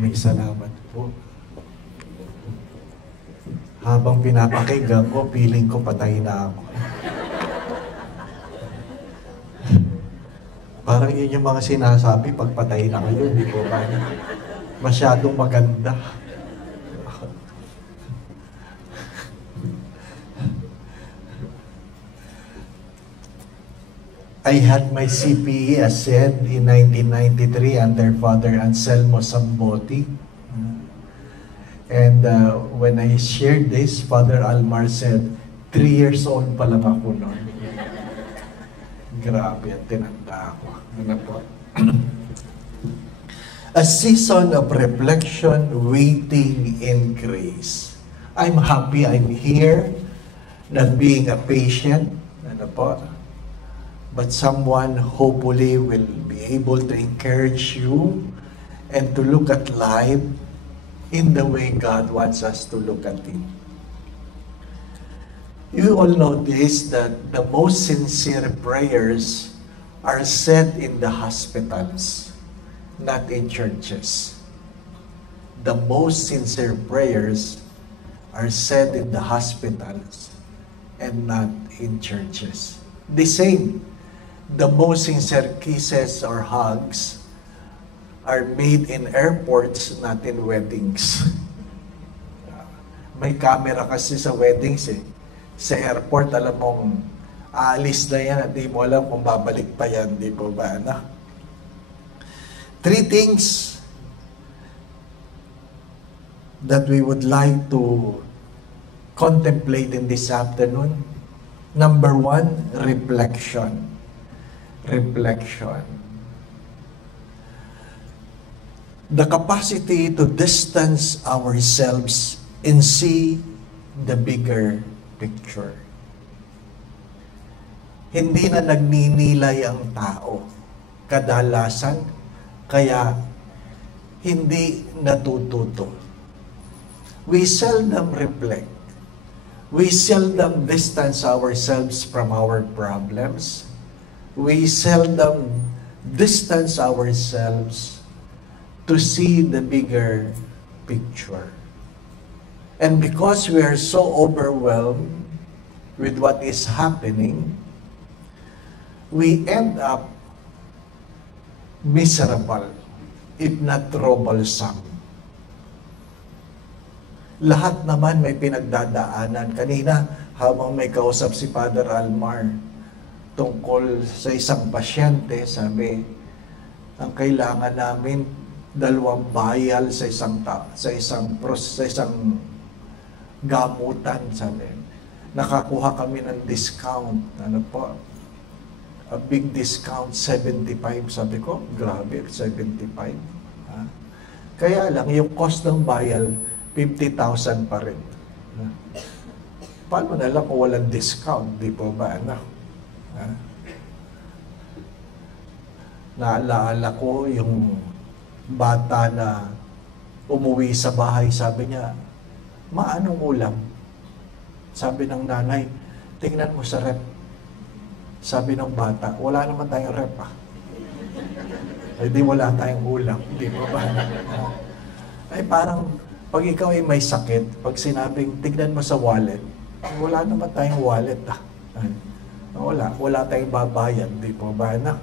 Maraming salamat po. Habang pinapakinggan ko, feeling ko patay na ako. Parang yun yung mga sinasabi pag patay na kayo, di ko ba? Masyadong maganda. I had my CPE ascend in 1993 under Father Anselmo Sambotti. And when I shared this, Father Almar said, 3 years old pa lang ako noon. Grabe, tinanda ako. Ano po? A season of reflection, waiting in grace. I'm happy I'm here, not being a patient. Ano po? But someone hopefully will be able to encourage you and to look at life in the way God wants us to look at it. You all notice that the most sincere prayers are said in the hospitals, not in churches. The most sincere prayers are said in the hospitals and not in churches. The same. The most sincere kisses or hugs are made in airports, not in weddings. May camera kasi sa weddings eh. Sa airport, alam mong aalis na yan at di mo alam kung babalik pa yan, di po ba? Na? 3 things that we would like to contemplate in this afternoon. Number 1, reflection. Reflection. The capacity to distance ourselves and see the bigger picture. Hindi na nagninilay ang tao. Kadalasan, kaya hindi natututo. We seldom reflect. We seldom distance ourselves from our problems. We seldom distance ourselves to see the bigger picture. And because we are so overwhelmed with what is happening, we end up miserable, if not troublesome. Lahat naman may pinagdadaanan. Kanina, habang may kausap si Father Almar, tungkol sa isang pasyente, sabi, ang kailangan namin 2 vial sa isang gamutan, sabi. Nakakuha kami ng discount. Ano po? A big discount, 75. Sabi ko, grabe, 75. Ha? Kaya lang, yung cost ng vial, 50,000 pa rin. Ha? Paano na lang kung walang discount? Di po ba, anak? Naalaala ko yung bata na umuwi sa bahay, sabi niya, "Ma, anong ulam?" Sabi ng nanay, "Tingnan mo sa rep." Sabi ng bata, "Wala naman tayong rep ah." Ay di wala tayong ulam, di ba? Ay parang pag ikaw ay may sakit, pag sinabing tignan mo sa wallet, wala naman tayong wallet ah. Wala tayong babayan, di po ba na?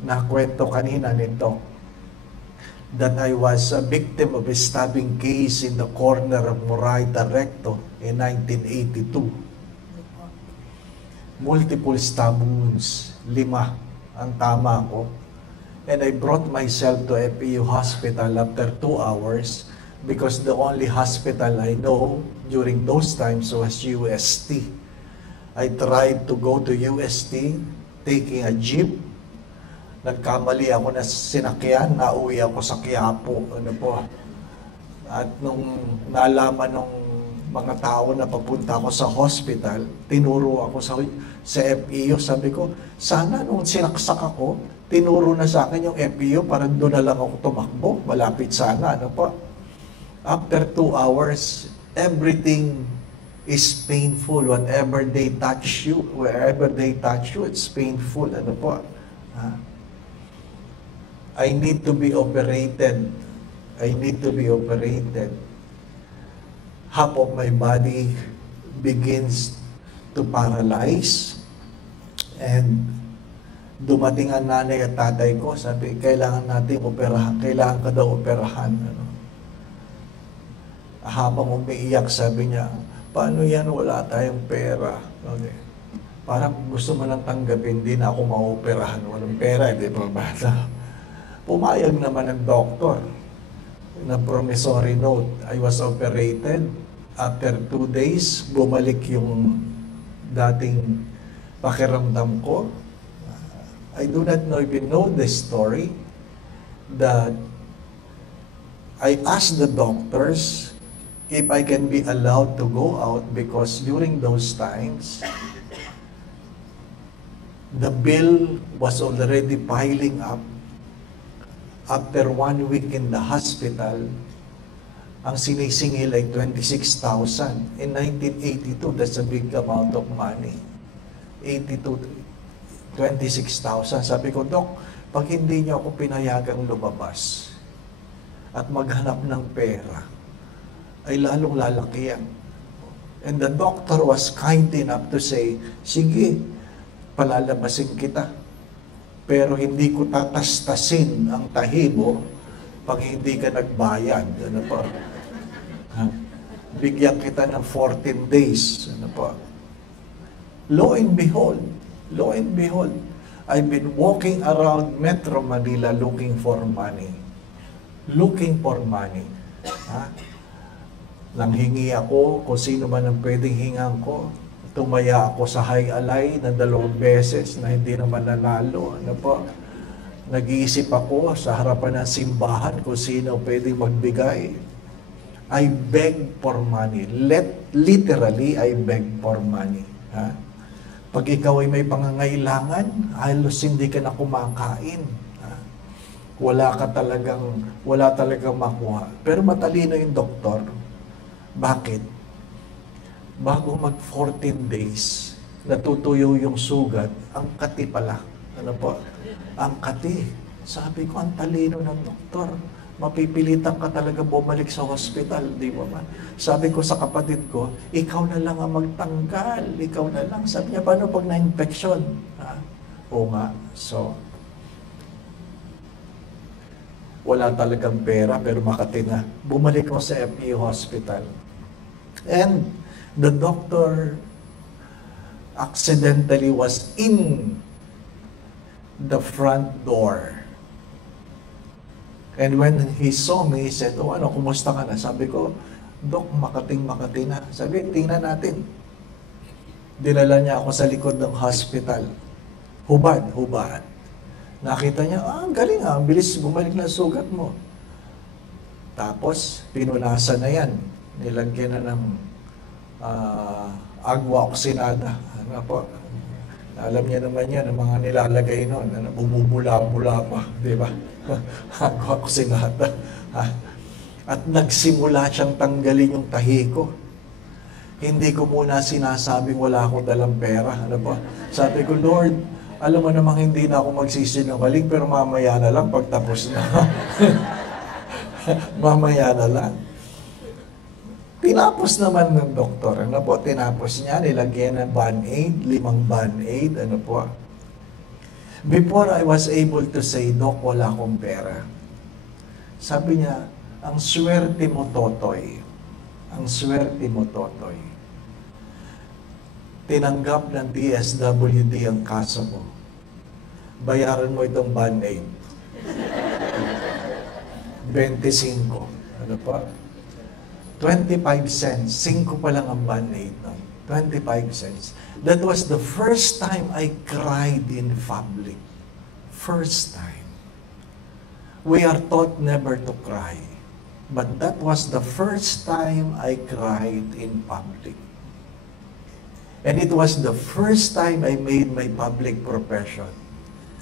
Nakwento kanina nito that I was a victim of a stabbing case in the corner of Moraita Recto in 1982. Multiple stab wounds, 5 ang tama ko. And I brought myself to FEU Hospital after 2 hours because the only hospital I know during those times was UST. I tried to go to UST, taking a jeep. Nagkamali ako na sinakyan, nauwi ako sa Quiapo. Ano po? At nung nalaman ng mga tao na papunta ako sa hospital, tinuro ako sa FEU. Sabi ko, sana nung sinaksak ako, tinuro na sa akin yung FEU para doon na lang ako tumakbo. Malapit sana. Ano po? After 2 hours, everything is painful. Wherever they touch you, it's painful. Ano po? I need to be operated I need to be operated. Half of my body begins to paralyze. And dumating ang nanay at tatay ko, sabi, kailangan natin operahan, kailangan ka daw operahan. Ano? Habang umiiyak, sabi niya, paano yan, wala tayong pera. Okay. Parang gusto mo nang tanggapin, hindi na ako maoperahan, walang pera, di ba bata? Pumayag naman ang doktor na promissory note. I was operated. After 2 days, bumalik yung dating pakiramdam ko. I do not know if you know this story, that I asked the doctors if I can be allowed to go out because during those times, the bill was already piling up. After 1 week in the hospital, ang sinisingil ay 26,000. In 1982, that's a big amount of money. 26,000. Sabi ko, Dok, pag hindi niyo ako pinayagang lumabas at maghanap ng pera, ay lalong lalaki yan. And the doctor was kind enough to say, sige, palalabasin kita. Pero hindi ko tatastasin ang tahi mo pag hindi ka nagbayad. Ano po? Bigyan kita ng 14 days. Ano po? Lo and behold, I've been walking around Metro Manila looking for money. Looking for money. Nanghingi ako kung sino man ang pwedeng hingan ko. Tumaya ako sa high alay na 2 beses na hindi naman nanalo. Ano po? Nag-iisip ako sa harapan ng simbahan kung sino pwedeng magbigay. I beg for money. Literally, I beg for money. Ha? Pag ikaw ay may pangangailangan, halos hindi ka na kumakain. Ha? Wala talagang makuha. Pero matalino yung doktor. Bakit? Bago mag 14 days, natutuyo yung sugat, ang kati pala. Ano po? Ang kati. Sabi ko, ang talino ng doktor. Mapipilitan ka talaga bumalik sa hospital, di ba ba? Sabi ko sa kapatid ko, ikaw na lang ang magtanggal, ikaw na lang. Sabi niya, paano pag na-infection? Oo nga. So, wala talagang pera, pero makati na. Bumalik ko sa FEU Hospital. And the doctor accidentally was in the front door. And when he saw me, he said, oh, ano, kumusta ka na? Sabi ko, Dok, Makati na. Sabi, tingnan natin. Dinala niya ako sa likod ng hospital. Hubad. Nakita niya, ang galing ang bilis bumalik na sugat mo. Tapos, pinunasan na yan. Nilagyan na ng agwa oxinada. Ano po? Alam niya naman yan, ang mga nilalagay noon, bumubula-bula pa, di ba? Agwa oxinada. At nagsimula siyang tanggalin yung tahi ko. Hindi ko muna sinasabing wala akong dalang pera. Ano po? Sabi ko, Lord, alam mo namang hindi na ako magsisinungaling, pero mamaya na lang pagtapos na. Mamaya na lang. Tinapos naman ng doktor. Ano po? Tinapos niya. Nilagyan ng Band-Aid. 5 Band-Aid. Ano po? Before I was able to say, Dok, wala akong pera. Sabi niya, ang swerte mo, Totoy. Ang swerte mo, Totoy. Tinanggap ng DSWD ang kaso mo. Bayaran mo itong Band-Aid. 25. Ano po? 25 cents. 5 pa lang ang Band-Aid. No? 25 cents. That was the first time I cried in public. First time. We are taught never to cry. But that was the first time I cried in public. And it was the first time I made my public profession.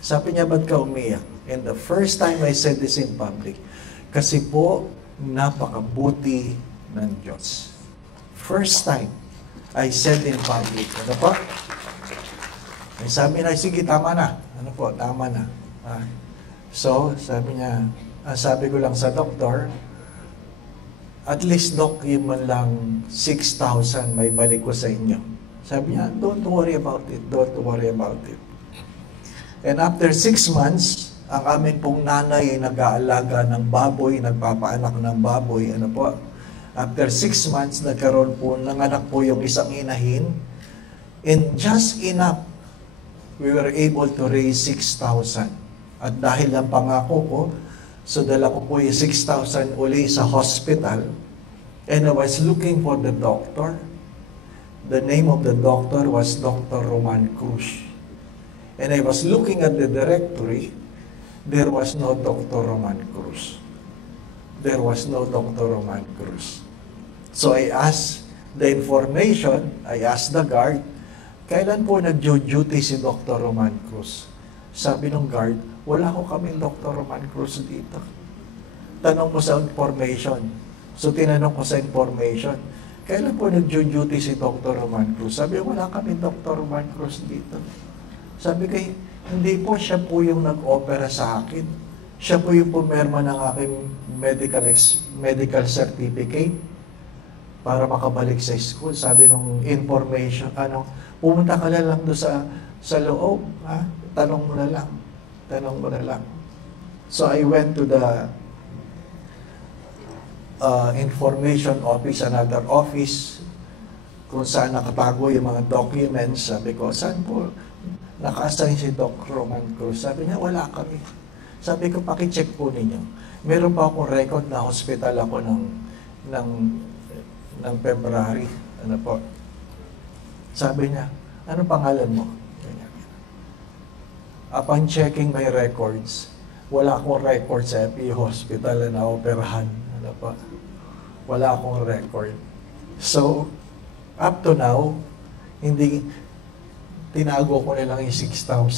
Sabi niya, ba't ka umiyak? And the first time I said this in public, kasi po, napakabuti ng Diyos. First time, I said in public. Ano po? Sabi na, sige, tama na. Ano po, tama na. So, sabi niya, Ang sabi ko lang sa doktor, at least, Doc, yung man lang 6,000 may balik ko sa inyo. Sabi niya, don't worry about it. Don't worry about it. And after 6 months, ang amin pong nanay ay nag-aalaga ng baboy, nagpapaanak ng baboy. Ano po? After 6 months, nagkaroon po, nanganak po yung isang inahin. And just enough, we were able to raise 6,000. At dahil ang pangako ko, so dala ko po yung 6,000 uli sa hospital. And I was looking for the doctor. The name of the doctor was Dr. Roman Cruz. And I was looking at the directory. There was no Dr. Roman Cruz. There was no Dr. Roman Cruz. So I asked the information, I asked the guard, kailan po nag-duty si Dr. Roman Cruz? Sabi ng guard, wala ko kaming Dr. Roman Cruz dito. Tanong mo sa information. So tinanong ko sa information, kailan po nag-duty si Dr. Roman Cruz? Sabi, wala kaming Dr. Roman Cruz dito. Sabi kay, hindi po siya po yung nag-opera sa akin. Siya po yung pumirma ng aking medical certificate para makabalik sa school. Sabi nung information, pumunta ka na lang doon sa loob, ha? Tanong mo na lang. Tanong mo na lang. So I went to the information office, another office, kung saan nakatago yung mga documents. Sabi ko, saan po naka-assign si Doc Roman Cruz? Sabi niya, wala kami. Sabi ko, pakicheck po ninyo. Meron pa akong record na hospital ako ng February. Ano po? Sabi niya, ano pangalan mo? Upon checking my records, wala akong record sa FE Hospital na operahan. Ano po? Wala akong record. So, up to now, hindi, tinago ko na lang yung 6,000.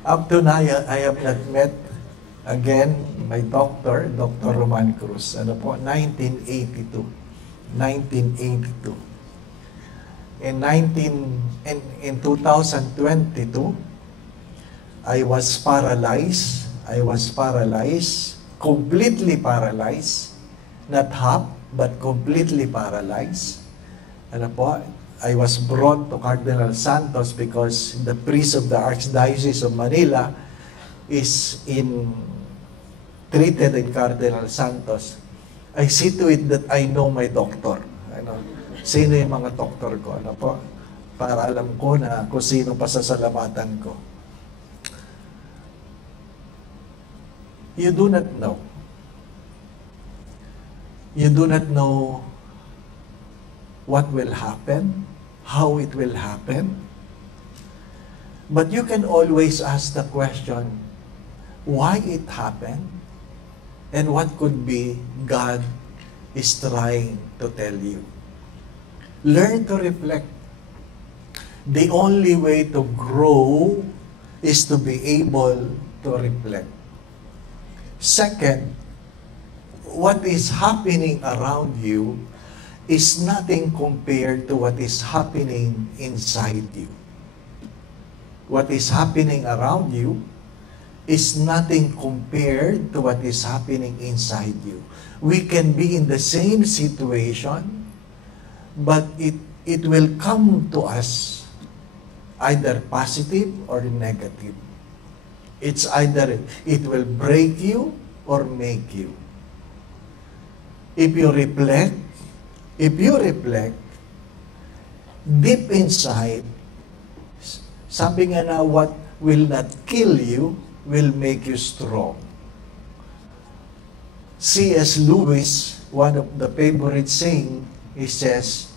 Up to now, I have not met again my doctor, Dr. Roman Cruz. Ano po? 1982. 1982. In 2022, I was paralyzed. I was paralyzed, completely paralyzed, not half, but completely paralyzed. Ano po? I was brought to Cardinal Santos because the priest of the Archdiocese of Manila is treated in Cardinal Santos. I see to it that I know my doctor. Ano, sino yung mga doktor ko? Ano po? Para alam ko na kung sino pasasalamatan ko. You do not know. You do not know what will happen, how it will happen. But you can always ask the question, why it happened, and what could be God is trying to tell you. Learn to reflect. The only way to grow is to be able to reflect. Second, what is happening around you is nothing compared to what is happening inside you. What is happening around you is nothing compared to what is happening inside you. We can be in the same situation, but it will come to us either positive or negative. It's either it will break you or make you. If you reflect, deep inside, sabi nga na what will not kill you will make you strong. C.S. Lewis, one of the favorite saying, he says,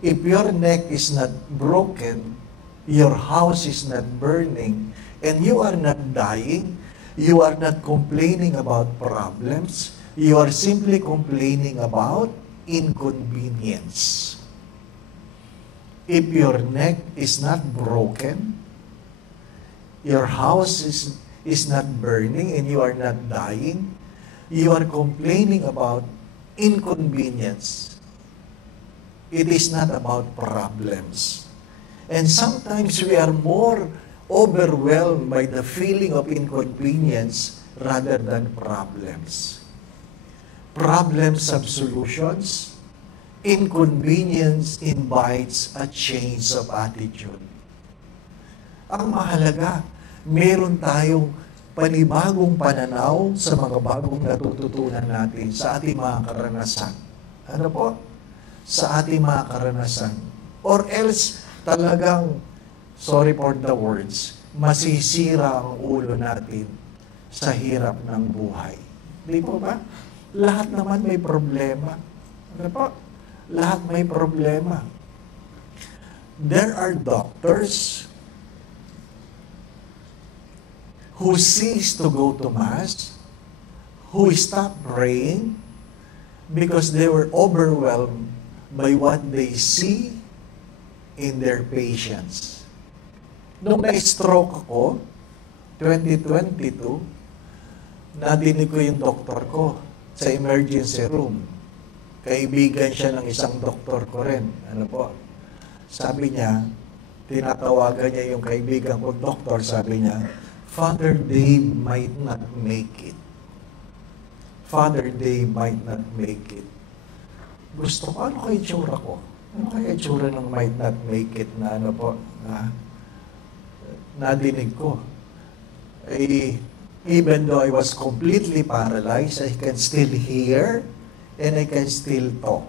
if your neck is not broken, your house is not burning, and you are not dying, you are not complaining about problems, you are simply complaining about inconvenience. If your neck is not broken, your house is not burning, and you are not dying, you are complaining about inconvenience. It is not about problems. And sometimes we are more overwhelmed by the feeling of inconvenience rather than problems. Problems have solutions. Inconvenience invites a change of attitude. Ang mahalaga, meron tayong panibagong pananaw sa mga bagong natututunan natin sa ating mga karanasan. Ano po? Sa ating mga karanasan. Or else, talagang, sorry for the words, masisira ang ulo natin sa hirap ng buhay. Di po ba? Lahat naman may problema. Ano po? Lahat may problema. There are doctors who cease to go to Mass, who stop praying because they were overwhelmed by what they see in their patients. Nung na-stroke ako, 2022, nadinig ko yung doktor ko sa emergency room. Kaibigan siya ng isang doktor ko rin. Ano po? Sabi niya, tinatawagan niya yung kaibigan ko, doktor, sabi niya, Father Dave might not make it. Father Dave might not make it. Gusto ko, ano kaya itsura ko? Ano kaya itsura ng might not make it na ano po, na nadinig ko? Even though I was completely paralyzed, I can still hear and I can still talk.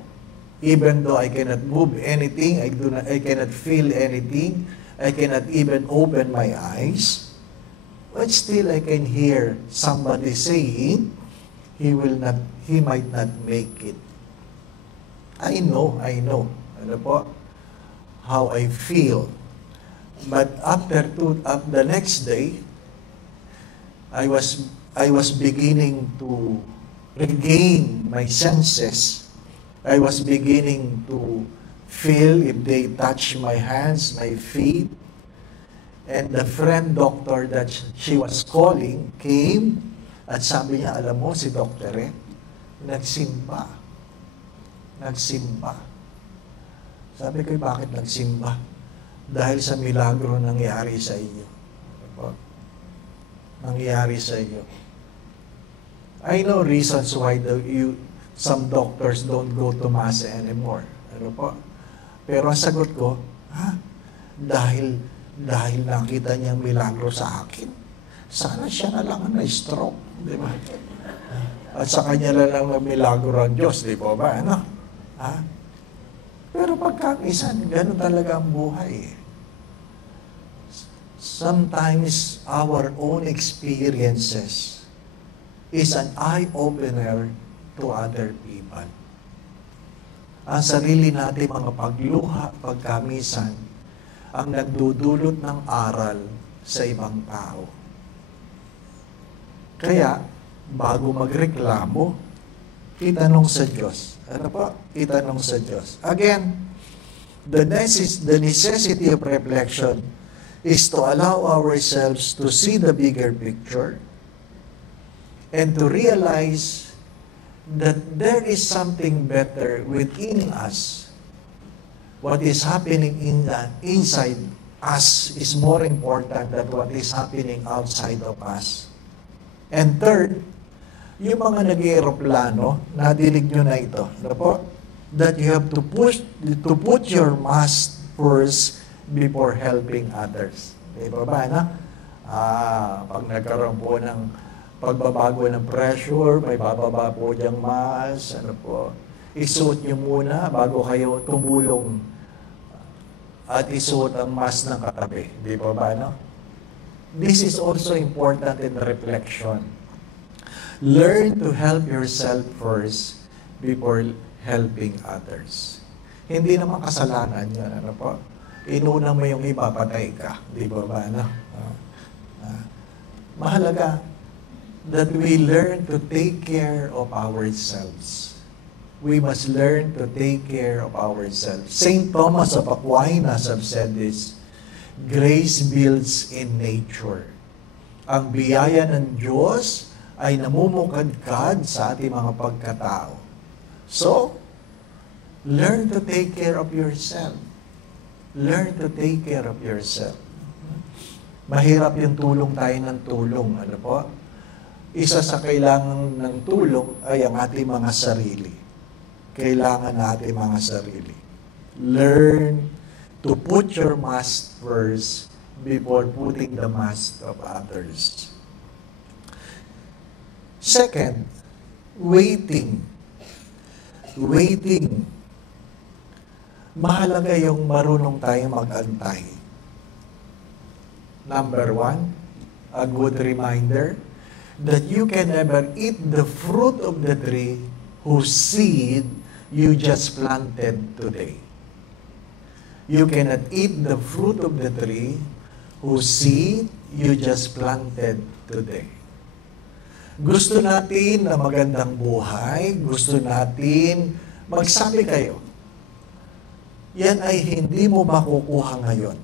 Even though I cannot move anything, I cannot feel anything, I cannot even open my eyes, but still I can hear somebody saying, he might not make it. I know, ano po, how I feel. But after the next day, I was beginning to regain my senses. I was beginning to feel if they touch my hands, my feet. And the friend doctor that she was calling came at sabi niya, alam mo, si Dr. nagsimba. Sabi ko, bakit nagsimba? Dahil sa milagro nangyari sa iyo. Nangyari sa iyo. I know reasons why some doctors don't go to Mass anymore. Ano po? Pero ang sagot ko, dahil nakita niyang milagro sa akin, sana siya na lang ang na-stroke. Di ba? At sa kanya na lang ang milagro ang Diyos. Di po ba? Ano? Pero pagkakisan, gano'n talaga ang buhay. Sometimes our own experiences is an eye-opener to other people. Ang sarili natin mga pagluha, pagkamisan, ang nagdudulot ng aral sa ibang tao. Kaya, bago magreklamo, itanong sa Diyos. Ano po? Itanong sa Diyos. Again, the necessity of reflection is to allow ourselves to see the bigger picture and to realize that there is something better within us. What is happening inside us is more important than what is happening outside of us. And third, yung mga nag-aeroplano, nadinig nyo na ito, ano po? That you have to put your mask first before helping others. Di ba ba, na? Pag nagkaroon po ng pagbabago ng pressure, may bababa po diyang mask, ano po, isuot nyo muna bago kayo tumulong at isuot ang mask ng katabi. Di ba ba, no? This is also important in reflection. Learn to help yourself first before helping others. Hindi naman kasalanan yun, ano po? Inuna mo yung iba, patay ka. Di ba ba, no? Mahalaga that we learn to take care of ourselves. We must learn to take care of ourselves. St. Thomas of Aquinas have said this, grace builds in nature. Ang biyaya ng Diyos ay namumukadkad sa ating mga pagkatao. So, learn to take care of yourself. Learn to take care of yourself. Mahirap yung tulong tayo ng tulong. Ano po? Isa sa kailangan ng tulong ay ang ating mga sarili. Kailangan na ating mga sarili. Learn to put your must first before putting the must of others. Second, waiting. Waiting. Mahalaga yung marunong tayong mag-antay. Number one, a good reminder that you can never eat the fruit of the tree whose seed you just planted today. You cannot eat the fruit of the tree whose seed you just planted today. Gusto natin na magandang buhay, gusto natin magsabi kayo. Yan ay hindi mo makukuha ngayon.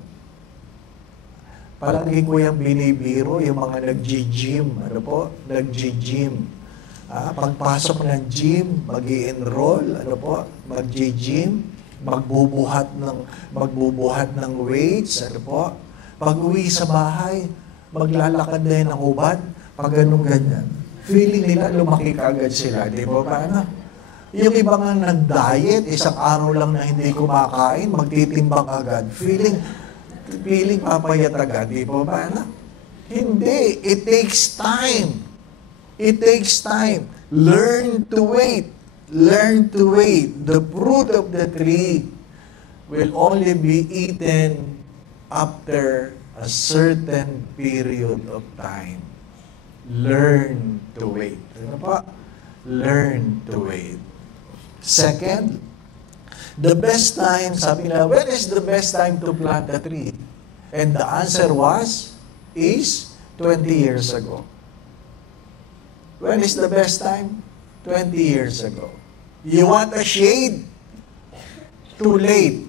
Palagi ko yung binibiro, yung mga nag-gym, ano po, nag-gym. Pagpasok ng gym, mag-i-enroll, ano po, mag-gym, magbubuhat ng weights, ano po. Pag-uwi sa bahay, maglalakad na yun ng hubad, pag ganun ganyan. Feeling nila, lumaki kagad sila, di ba? Paano? Yung iba nga nag-diet, isang araw lang na hindi kumakain, magtitimbang agad. Feeling papayat agad, di ba? Paano? Hindi. It takes time. It takes time. Learn to wait. Learn to wait. The fruit of the tree will only be eaten after a certain period of time. Learn to wait. Ano pa? Learn to wait. Second, the best time, sabi nila, when is the best time to plant a tree? And the answer is 20 years ago. When is the best time? 20 years ago. You want a shade? Too late.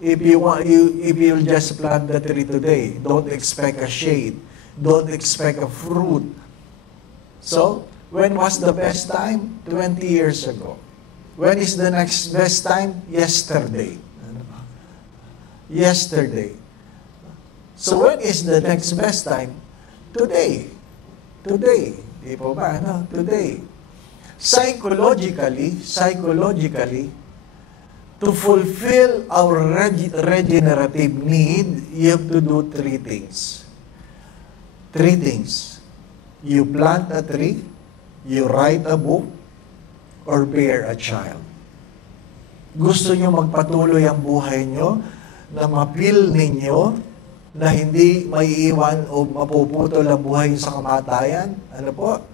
If you'll just plant the tree today, don't expect a shade. Don't expect a fruit. So, when was the best time? 20 years ago. When is the next best time? Yesterday. Yesterday. So when is the next best time? Today. Today. Di po ba? Today. Psychologically, to fulfill our regenerative need, you have to do three things. Three things. You plant a tree, you write a book, or bear a child. Gusto nyo magpatuloy ang buhay nyo na mapil ninyo na hindi maiiwan o mapuputol ang buhay sa kamatayan? Ano po?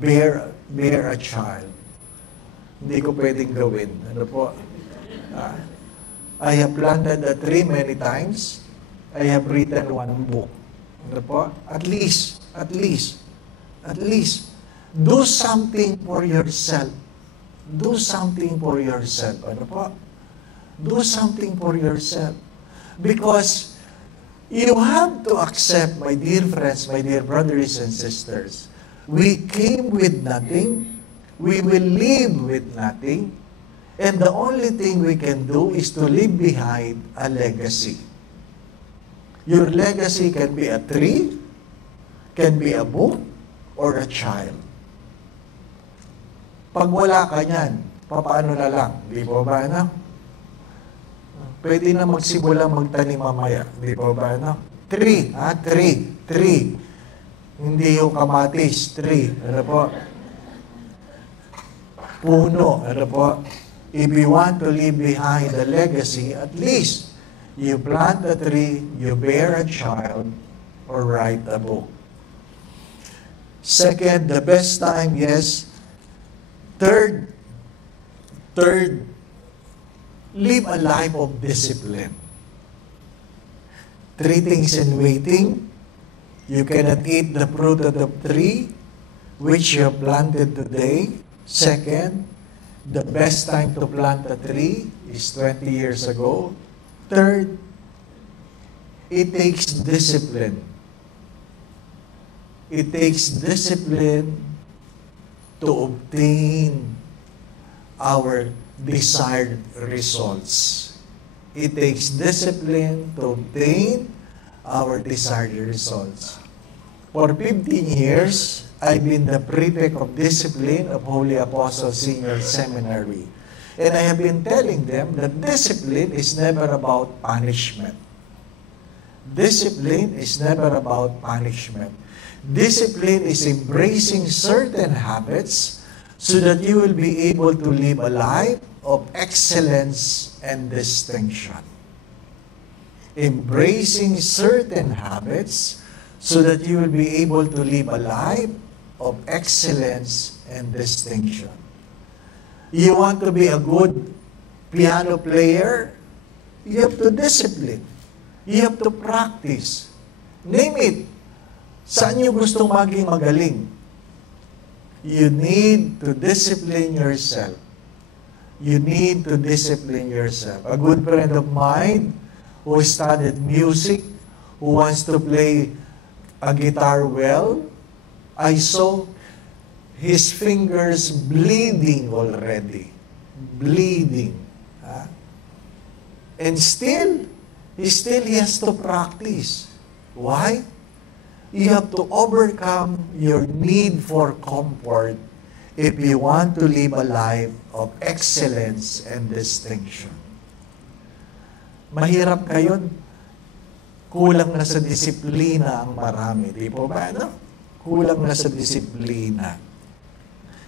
Bear a child. Hindi ko pwedeng gawin. Ano po? I have planted a tree many times. I have written one book. Ano po? At least, do something for yourself. Do something for yourself. Ano po? Do something for yourself. Because you have to accept, my dear friends, my dear brothers and sisters, we came with nothing, we will live with nothing, and the only thing we can do is to leave behind a legacy. Your legacy can be a tree, can be a book, or a child. Pag wala ka niyan, papaano na lang? Di ba ba, anak? Pwede na magsimula magtanim mamaya. Di ba ba, anak? Tree. Hindi yung kamatis. Tree. Ano po? Puno. Ano po? If you want to leave behind a legacy, at least you plant a tree, you bear a child, or write a book. Second, the best time, yes. Third, live a life of discipline. Three things in waiting. You cannot eat the fruit of the tree which you have planted today. Second, the best time to plant a tree is 20 years ago. Third, it takes discipline. It takes discipline to obtain our desired results. It takes discipline to obtain our desired results. For 15 years, I've been the prefect of discipline of Holy Apostle Senior Seminary. And I have been telling them that discipline is never about punishment. Discipline is never about punishment. Discipline is embracing certain habits so that you will be able to live a life of excellence and distinction. Embracing certain habits so that you will be able to live a life of excellence and distinction. You want to be a good piano player? You have to discipline. You have to practice. Name it. Saan nyo gustong maging magaling? You need to discipline yourself. You need to discipline yourself. A good friend of mine who studied music, who wants to play a guitar well, I saw his fingers bleeding already. Bleeding. And still, he has to practice. Why? You have to overcome your need for comfort if you want to live a life of excellence and distinction. Mahirap ngayon, kulang na sa disiplina ang marami. Di po ba, no? Kulang na sa disiplina.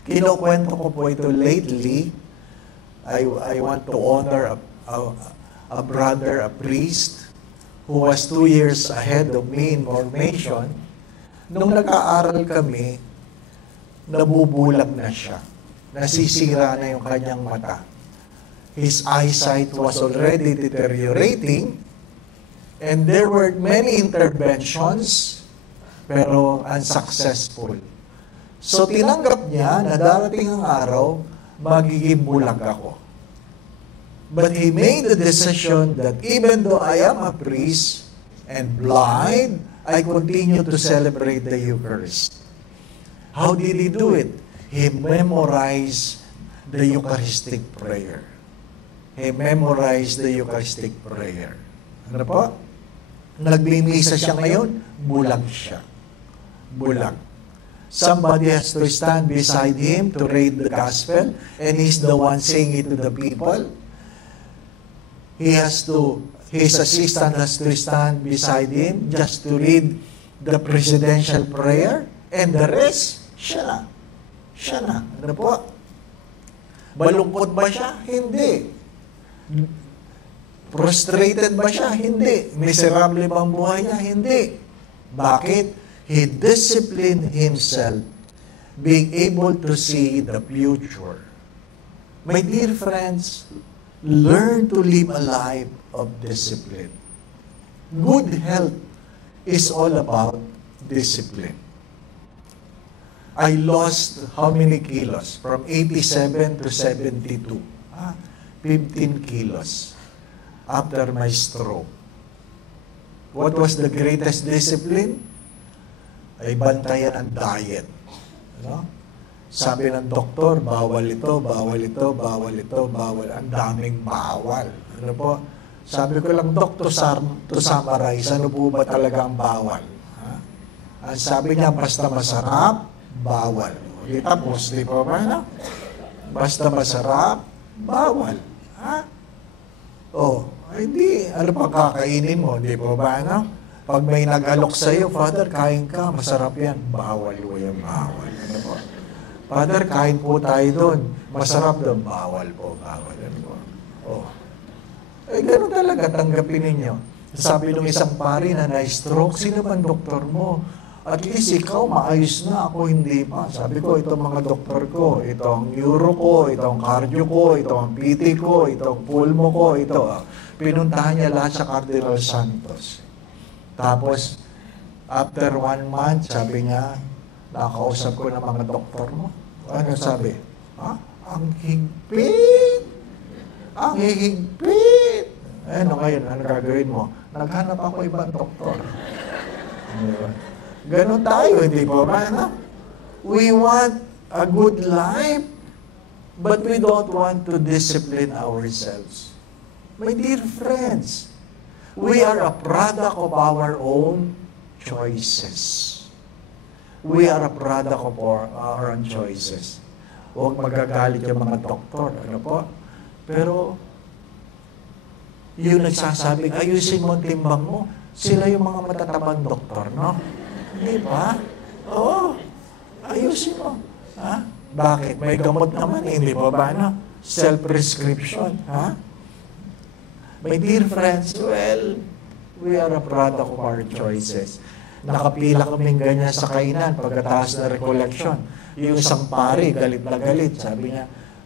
Kinukwento ko po ito lately. I want to honor a brother, a priest, who was 2 years ahead of me in formation. Nung nag-aaral kami, nabubulag na siya. Nasisira na yung kanyang mata. His eyesight was already deteriorating, and there were many interventions, pero unsuccessful. So tinanggap niya na darating ang araw, magiging bulag ako. But he made the decision that even though I am a priest and blind, I continue to celebrate the Eucharist. How did he do it? He memorized the Eucharistic prayer. He memorized the Eucharistic prayer. Ano po? Nagmimisa siya ngayon, bulag siya. Bulag. Somebody has to stand beside him to read the gospel, and he's the one saying it to the people. His assistant has to stand beside him just to read the presidential prayer, and the rest, siya na. Siya na. Ano po? Malungkot ba siya? Hindi. Frustrated ba siya? Hindi. Miserable ba ang buhay niya? Hindi. Bakit? He disciplined himself, being able to see the future. My dear friends, learn to live a life of discipline. Good health is all about discipline. I lost how many kilos? From 87 to 72. 15 kilos after my stroke. What was the greatest discipline? Ay bantayan ang diet. Ano? Sabi ng doktor, bawal ito, bawal ito, bawal ito, bawal. Ang daming bawal. Ano po? Sabi ko lang, Dok, to summarize, ano po ba talaga ang bawal? Ang sabi niya, basta masarap, bawal. Di tapos, di po ba? No? Basta masarap, bawal. Hindi. Ano pa kakainin mo? Di po ba? No? Pag may nag-alok sa'yo, Father, kain ka, masarap yan. Bawal po yan, bawal. Ano po? Father, kain po tayo doon. Masarap doon. Bawal po, bawal. Ano po? Gano'n talaga tanggapin ninyo. Sabi nung isang pari na na-stroke, sino man doktor mo? At least ikaw, maayos na. Ako hindi pa. Sabi ko, itong mga doktor ko, ito ang neuro ko, ito ang cardio ko, ito ang PT ko, ito ang pulmo ko, ito. Pinuntahan niya lahat sa Cardinal Santos. Tapos, after 1 month, sabi niya, nakausap ko ng mga doktor mo. Ano sabi? Ang higpit! Ang higpit! Ano ngayon? Ano gagawin mo? Naghanap ako ibang doktor. Ganon tayo, hindi po ba? No? We want a good life, but we don't want to discipline ourselves. My dear friends, We are a product of our own choices. We are a product of our own choices. Huwag magagalit yung mga doktor, ano po? Pero, yung nagsasabing, ayusin mo ang timbang mo, sila yung mga matatabang doktor, no? Di ba? Oo, ayusin mo. Ha? Bakit? May gamot naman, hindi ba ba, no? Self-prescription, ha? My dear friends, well, we are a product of our choices. Nakapila kaming ganyan sa kainan pagkatapos na recollection. Yung isang pare, galit na galit.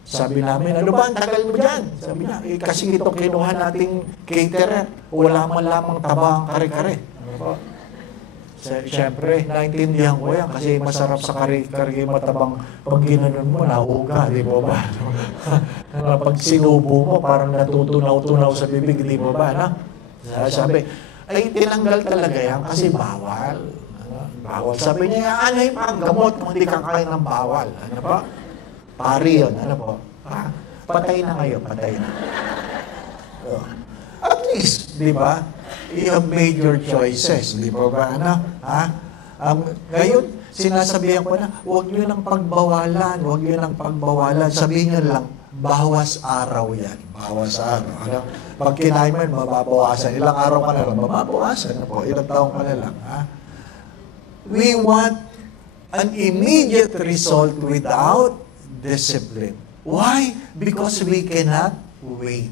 Sabi namin, ano ba, ang tagal mo dyan? Sabi niya, kasi itong kinuha nating caterer, wala man lamang taba ang kare-kare. Ano po? Siyempre, naintindihan ko yan kasi masarap sa kare-kare matabang pag ginanon mo, nahuga, di ba ba? Pag sinubo mo, parang natutunaw-tunaw sa bibig, di ba ba? Na? Sabi, ay tinanggal talaga yan kasi bawal. Bawal. Sabi niya, ano yung pang gamot kung hindi kakain ng bawal? Ano po? Pari yun. Ano po? Ha? Patay na kayo, patay na. At least, di ba? You have made your choices. Di ba ba? Ano? Ha? Ngayon, sinasabihan ko na, huwag nyo nang pagbawalan, huwag nyo nang pagbawalan. Sabihin nyo lang, bawas araw yan. Bawas araw. Ano? Pag kinain mo yun, mababawasan. Ilang araw ka na lang, mababawasan. Ano po? Ilang taong ka na lang. Ha? We want an immediate result without discipline. Why? Because we cannot wait.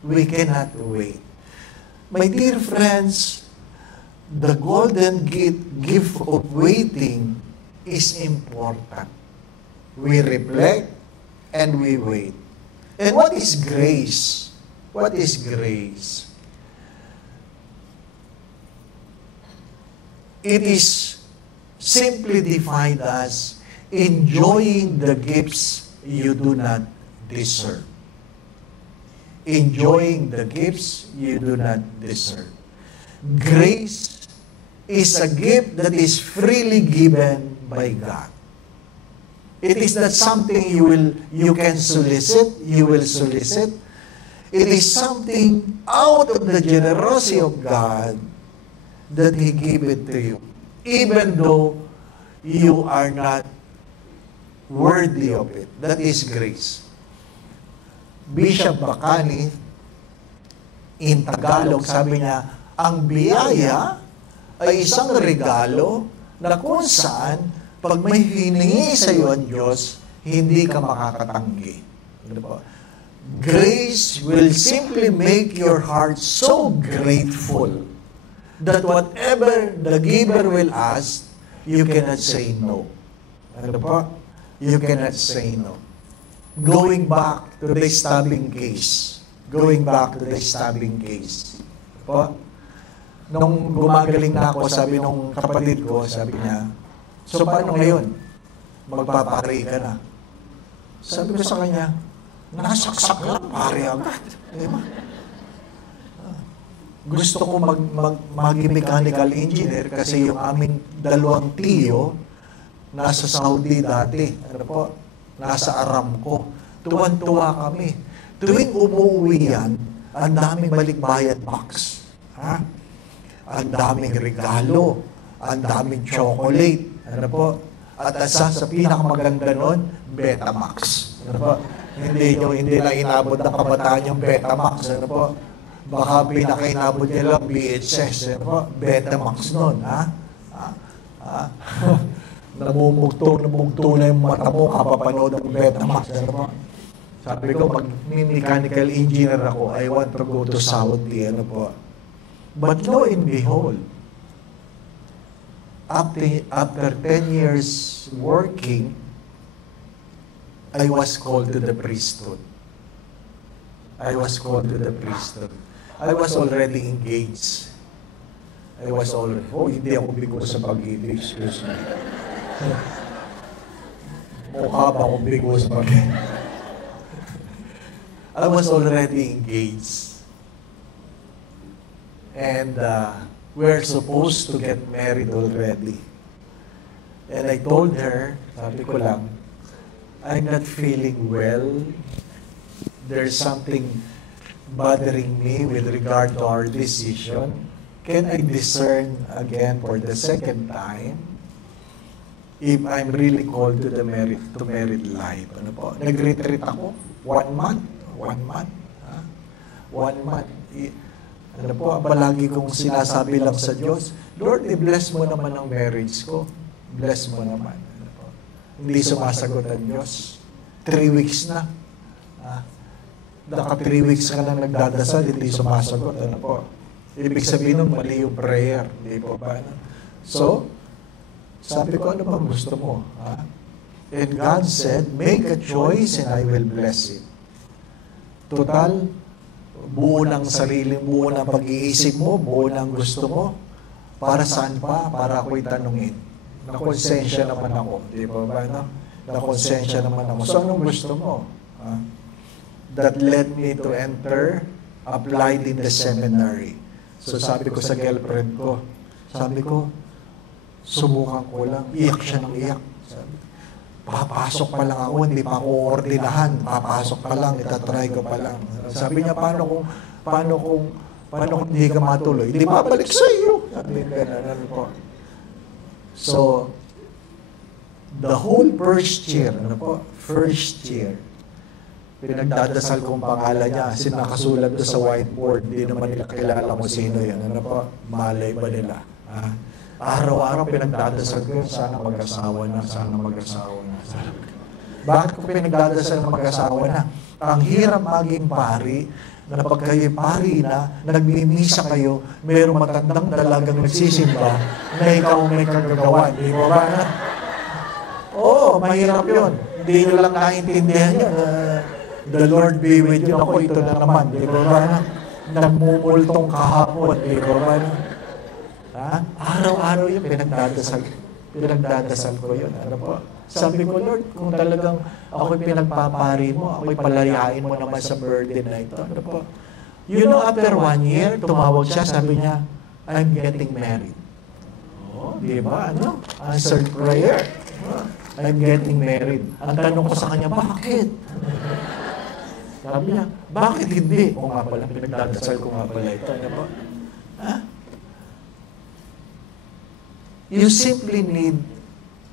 We cannot wait. My dear friends, the golden gift of waiting is important. We reflect and we wait. And what is grace? What is grace? It is simply defined as enjoying the gifts you do not deserve. Enjoying the gifts you do not deserve. Grace is a gift that is freely given by God. It is not something you can solicit, you will solicit. It is something out of the generosity of God that He gave it to you, even though you are not worthy of it. That is grace. Bishop Bacani, in Tagalog, sabi niya, ang biyaya ay isang regalo na kung saan, pag may hiningi sa iyo ang Diyos, hindi ka makakatanggi. Grace will simply make your heart so grateful that whatever the giver will ask, you cannot say no. Ano po? You cannot say no. Going back to the stabbing case. Going back to the stabbing case. Po? Nung gumagaling na ako, sabi nung kapatid ko, sabi niya, so paano ngayon? Magpapare ka na. Sabi ko sa kanya, nasaksak lang, pare agad. Diba? Gusto ko mag-mechanical engineer kasi yung aming dalawang tiyo nasa Saudi dati. Ano po? Nasa Aramco. Tuwan-tuwa kami. Tuwing umuwi yan, ang daming balikbayad box. Ha? Ang daming regalo. Ang daming chocolate. Ano po? At sa pinakamaganda nun, Betamax. Ano po? Hindi lang inabot ng kabataan yung Betamax. Ano po? Baka pinakainabot nila VHS, Betamax nun, ha? Namumugto na yung mata mo kapapanood ng Betamax. Sabi ko, pag mechanical engineer ako, I want to go to Saudi, ano po. But lo and behold, after 10 years working, I was called to the priesthood. I was called to the priesthood. I was already engaged. Hindi ako bigo sa pag-ibig, excuse me. Mukha ba akong bigo sa pag-ibig? I was already engaged. And we're supposed to get married already. And I told her, sabi ko lang, I'm not feeling well. There's something bothering me with regard to our decision, can I discern again for the second time if I'm really called to the married life? Ano po? Nag-retreat ako. 1 month. 1 month. Ha? 1 month. Ano po, palagi kong sinasabi lang sa Diyos, Lord, i-bless mo naman ang marriage ko. Bless mo naman. Ano po? Hindi sumasagot ang Diyos. 3 weeks na. Naka 3 weeks ka na nagdadasal, hindi sumasagot. Ano po? Ibig sabihin nun, mali yung prayer. Hindi po ba? So, sabi ko, ano bang gusto mo? Ha? And God said, make a choice and I will bless it. Total, buo ng sariling, buo ng pag-iisip mo, buo ng gusto mo. Para saan pa? Para ako'y tanungin. Nakonsensya naman ako. Di ba ba? No? Nakonsensya naman ako. So, anong gusto mo? Ha? That led me to enter, applied in the seminary. So sabi ko sa girlfriend ko, sabi ko, subukan ko lang. Iyak siya ng iyak. Sabi, papasok pa lang ako, hindi pa ako ordinahan. Papasok pa lang, itatry ko pa lang. Sabi niya, paano kung hindi ka matuloy? Hindi babalik sa iyo. Sabi niya, po. So, the whole first year, pinagdadasal kong pangalan niya, sinakasulat doon sa whiteboard, hindi naman nila kilala kung sino yan. Ano po? Malay ba nila? Araw-araw pinagdadasal ko, sana mag-asawa na, sana mag-asawa na. Bakit ko pinagdadasal na mag-asawa na? Ang hirap maging pari, na pag kayo pari na, nagmimisa kayo, mayroong matandang dalagang nagsisimba, na ikaw may kagagawa. Di ba ba? Oo, mahirap yun. Hindi nyo lang naiintindihan yun. The Lord be with you. Ako, ito na naman. Di ba ba? Nagmumultong kahapon. Di ba ba? Araw-araw yun, pinagdadasal ko yun. Ano po? Sabi ko, Lord, kung talagang ako'y pinagpapari mo, ako'y palayain mo naman sa burden na ito. Ano po? You know, after 1 year, tumawag siya, sabi niya, I'm getting married. Oh, di ba? Ano? Answered prayer. I'm getting married. Ang tanong ko sa kanya, bakit? Sabi niya, bakit hindi? O nga pala, pinagdadasal ko nga pala ito. Ano po? You simply need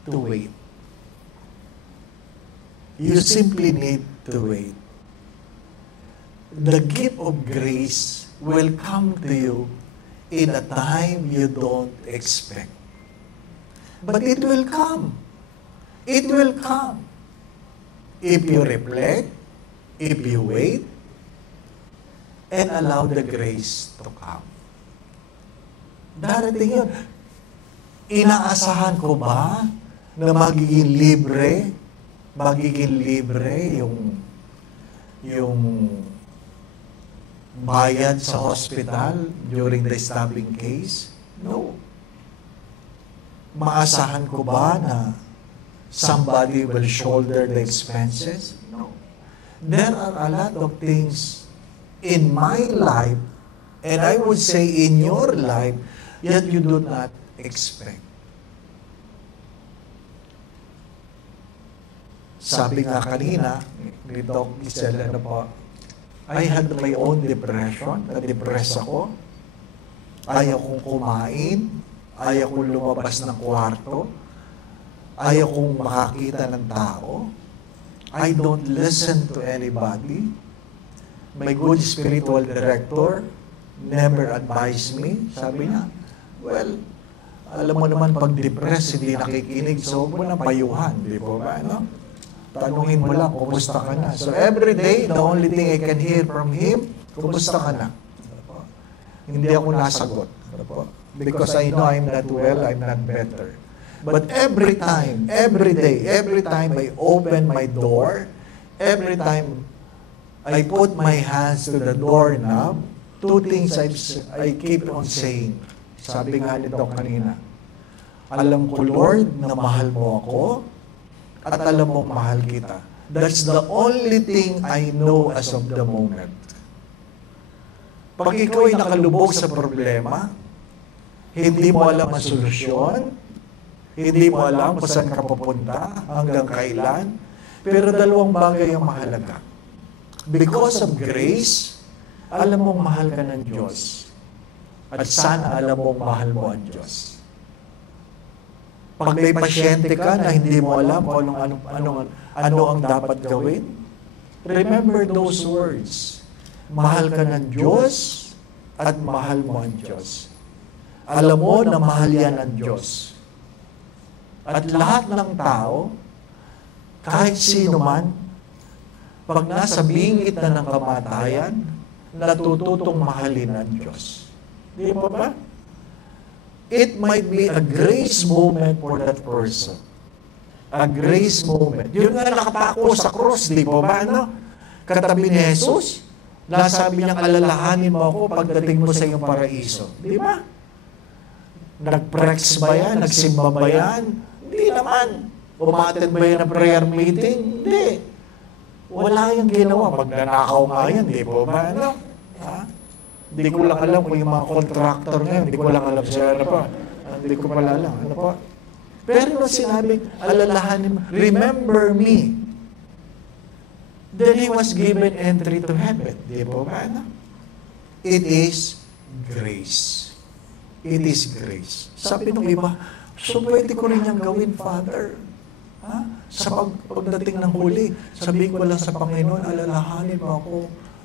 to wait. You simply need to wait. The gift of grace will come to you in a time you don't expect. But it will come. It will come. If you reflect, if you wait, and allow the grace to come. Darating yun. Inaasahan ko ba na magiging libre yung bayad sa hospital during the stabbing case? No. Maasahan ko ba na somebody will shoulder the expenses? No. There are a lot of things in my life, and I would say in your life, yet you do not expect. Sabi nga kanina, ni Doc Giselle, ano po, I had my own depression, na-depress ako, ayaw kong kumain, ayaw kong lumabas ng kwarto, ayaw kong makakita ng tao, I don't listen to anybody. My good spiritual director never advised me. Sabi niya, well, alam mo naman pag depressed, hindi nakikinig, so huwag mo nang payuhan, di ba ba, ano? Tanungin mo lang, kumusta ka na? So every day, the only thing I can hear from him, kumusta ka na? Hindi ako nasagot. Because I know I'm not well, I'm not better. But every time, every day, every time I open my door, every time I put my hands to the doorknob, two things I keep on saying. Sabi nga nito kanina, alam ko, Lord, na mahal mo ako, at alam mo, mahal kita. That's the only thing I know as of the moment. Pag ikaw ay nakalubog sa problema, hindi mo alam ang solusyon, hindi mo alam kung saan ka pupunta, hanggang kailan, pero dalawang bagay ang mahalaga. Because of grace, alam mong mahal ka ng Diyos. At sana alam mong mahal mo ang Diyos. Pag may pasyente ka na hindi mo alam kung ano ang dapat gawin, remember those words. Mahal ka ng Diyos at mahal mo ang Diyos. Alam mo na mahal yan ng Diyos. At lahat ng tao, kahit sino man, pag nasa bingit na ng kamatayan, natututong mahalin ng Diyos. Di ba? It might be a grace moment for that person. A grace moment. Yun nga nakapako sa cross, di ba? Katabi ni Jesus, nasabi niyang alalahanin mo ako pagdating mo sa iyong paraiso. Di ba? Nag-prex ba yan? Nagsimba ba yan? Hindi naman. Umattend ba yan ng prayer meeting? Hindi. Wala yung ginawa. Magnanakaw nga yan, di ba? Hindi ko lang alam kung yung mga contractor ngayon, hindi ko lang alam sila pa. Hindi ko pala alam. Pero nung sinabing, alalahanin mo, remember me. Then he was given entry to heaven. Di ba? It is grace. It is grace. Sabi nung iba, so pwede ko rin yung gawin, Father. Sa pagdating ng huli, sabihin ko lang sa Panginoon, alalahanin mo ako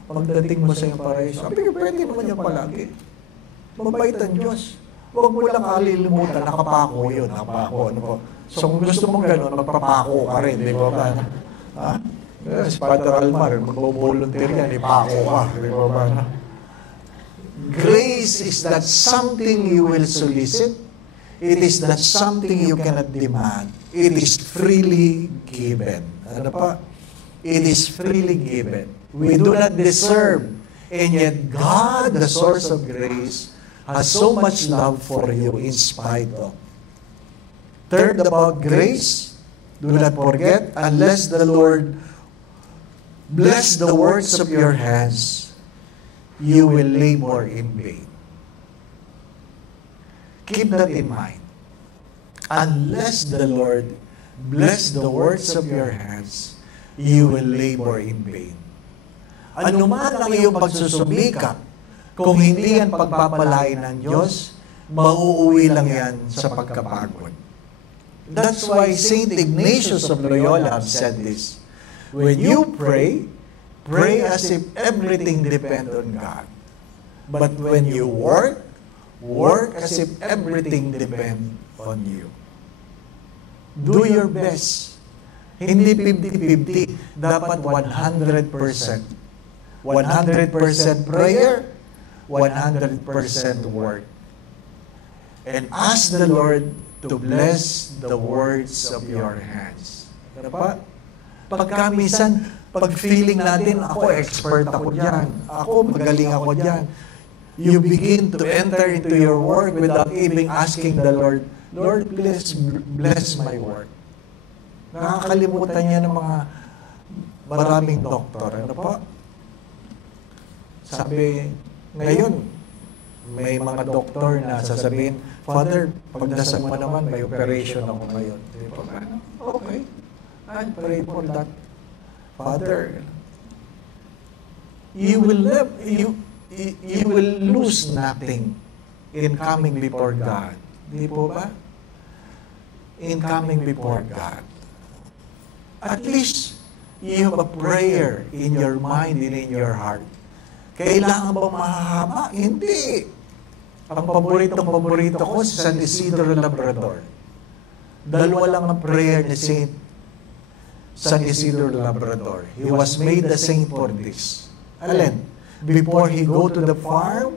pagdating mo sa iyong paraiso. Sabi ko, pwede naman yan palagi. Mabait ang Diyos. Huwag mo lang kalilimutan, nakapako yun. Nakapako. So kung gusto mong gano'n, magpapako ka rin. Di ba? Si Father Almar, mag-volunteer yan, ipako ka. Di ba? Grace is not something you will solicit. It is not something you cannot demand. It is freely given. Ano pa? It is freely given. We do not deserve. And yet God, the source of grace, has so much love for you in spite of. Third, about grace, do not forget, unless the Lord bless the works of your hands, you will labor in vain. Keep that in mind. Unless the Lord bless the works of your hands, you will labor in vain. Ano man ang iyong pagsusumikap, kung hindi yan pagpapalain ng Diyos, mauuwi lang yan sa pagkapagod. That's why Saint Ignatius of Loyola said this, when you pray, pray as if everything depends on God. But when you work, work as if everything depends on you. Do your best. Hindi 50-50, dapat 100%. 100% prayer, 100% work. And ask the Lord to bless the words of your hands. Ano pa? Pagka minsan, pag feeling natin, ako expert ako dyan, ako magaling ako dyan, you begin to enter into your work without even asking the Lord, Lord, please bless my work. Nakakalimutan niya ng mga maraming doktor. Ano pa? Sabi, ngayon, may mga doktor na sasabihin, Father, pagdasal mo naman, may operation ako ngayon. Okay, I'll pray for that. Father, you will lose nothing in coming before God. Di po ba? In coming before God. At least, you have a prayer in your mind and in your heart. Kailangan ba mahahaba? Hindi. Ang paborito ko si San Isidro Labrador. Dalawa lang ang prayer ni San Isidro Labrador. He was made a saint for this. Alin? Before he go to the farm,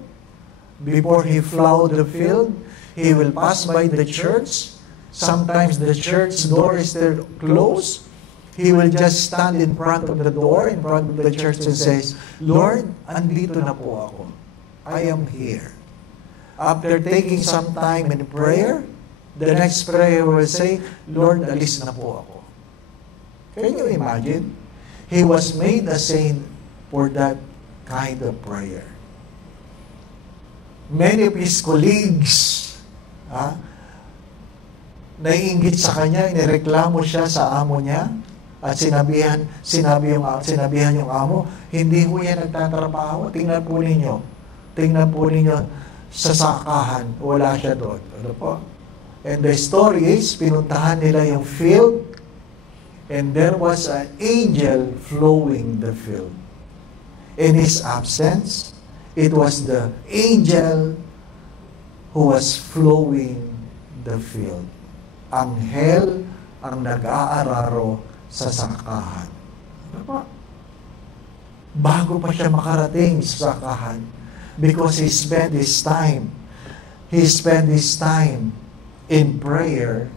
before he plow the field, he will pass by the church. Sometimes the church door is still closed. He will just stand in front of the door, in front of the church and says, Lord, andito na po ako. I am here. After taking some time in prayer, the next prayer will say, Lord, alis na po ako. Can you imagine? He was made a saint for that kind of prayer. Many of his colleagues, naiinggit sa kanya, inireklamo siya sa amo niya, At sinabihan yung amo, hindi ho yan nagtatrabaho. Tingnan po ninyo sa sakahan, wala siya doon. Ano po? And the story is, pinuntahan nila yung field, and there was an angel flowing the field. In his absence, it was the angel who was flowing the field. Anghel ang nag-aararo sa sakahan. Ano pa? Bago pa siya makarating sa sakahan, because he spent his time in prayer,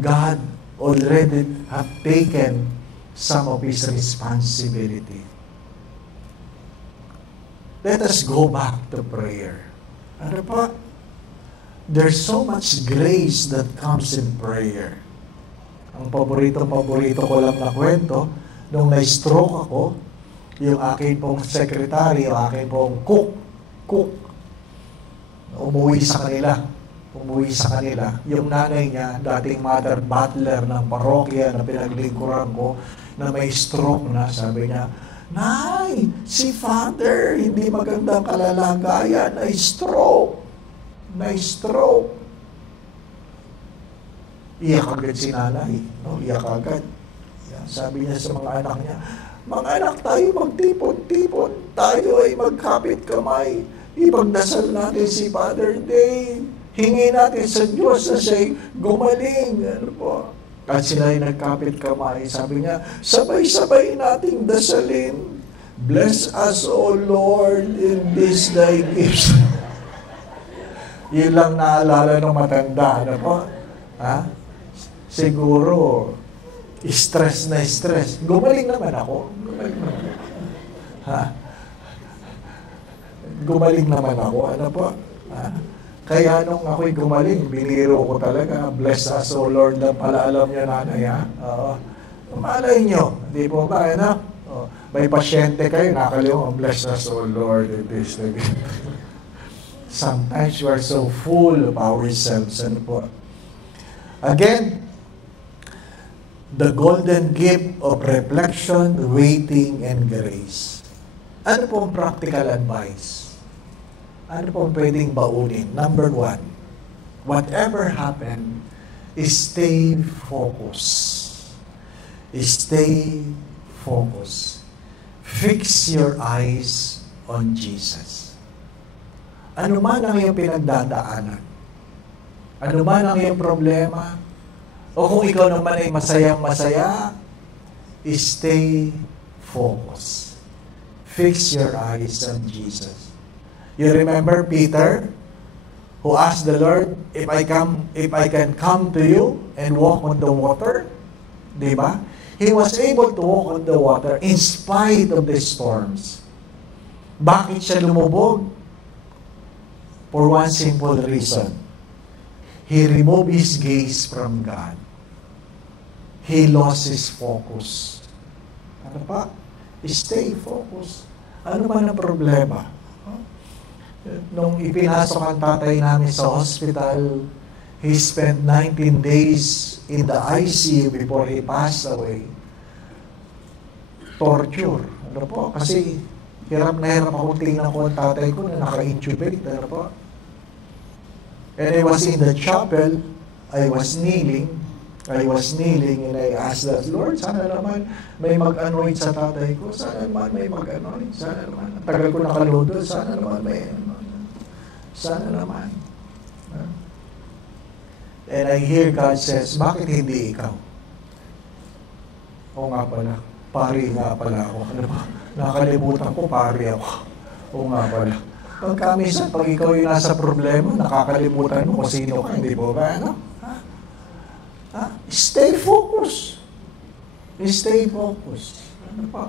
God already have taken some of his responsibility. Let us go back to prayer. Ano pa? There's so much grace that comes in prayer. Ang paborito ko lang na kwento, nung na-stroke ako, yung aking pong secretary, yung aking pong cook, umuwi sa kanila. Yung nanay niya, dating mother butler ng parokya na pinaglingkuran ko, na may stroke na, sabi niya, Nay, si Father, hindi magandang kalalagayan, na-stroke. Iyak agad si nanay. No? Iyak agad. Sabi niya sa mga anak niya, mga anak, tayo magtipon-tipon. Tayo ay magkapit kamay. Ipagdasal natin si Father Day. Hingi natin sa Diyos na siya'y gumaling. Ano po? At sila ay nagkapit kamay. Sabi niya, sabay-sabay nating dasalin. Bless us, O Lord, in this thy gifts. Yun lang naalala ng matanda. Ano po? Ha? Siguro, stress. Gumaling naman ako. Gumaling naman ako. Ano po? Ha? Kaya nung ako'y gumaling, biniro ko talaga. Bless us, O Lord, na pala alam niya nanay, ha? Malay niyo. Di po ba, ano? May pasyente kayo, nakalimutan, bless us, O Lord, in this day. Sometimes we are so full of ourselves. Ano po? Again, the golden gift of reflection, waiting, and grace. Ano pong practical advice? Ano pong pwedeng baunin? Number 1, whatever happen, stay focused. Stay focused. Fix your eyes on Jesus. Ano man ang iyong pinagdadaanan, ano man ang iyong problema, o kung ikaw naman ay masayang-masaya, stay focused. Fix your eyes on Jesus. You remember Peter, who asked the Lord, if I can come to you and walk on the water? Diba? He was able to walk on the water in spite of the storms. Bakit siya lumubog? For one simple reason. He removed his gaze from God. He lost his focus. Ano pa? Stay focused. Ano ba na problema? Nung ipinasok ang tatay namin sa hospital, he spent 19 days in the ICU before he passed away. Torture. Ano po? Kasi hirap na hirap akong tingnan ko ang tatay ko na naka-intubate. Ano po? And I was in the chapel, I was kneeling and I asked the Lord, sana naman may mag-anoint sa tatay ko, sana naman may mag-anoint, sana naman. Tagal ko nakaludo, sana naman may sana naman. And I hear God says, bakit hindi ikaw? Oo nga pala, pari nga pala ako. Ano ba? Nakalimutan ko, pari ako. Oo nga pala. Pagka minsan, pag ikaw yung nasa problema, nakakalimutan mo kung sino ka, hindi po ba? Ano? Stay focused. Stay focused. Ano pa?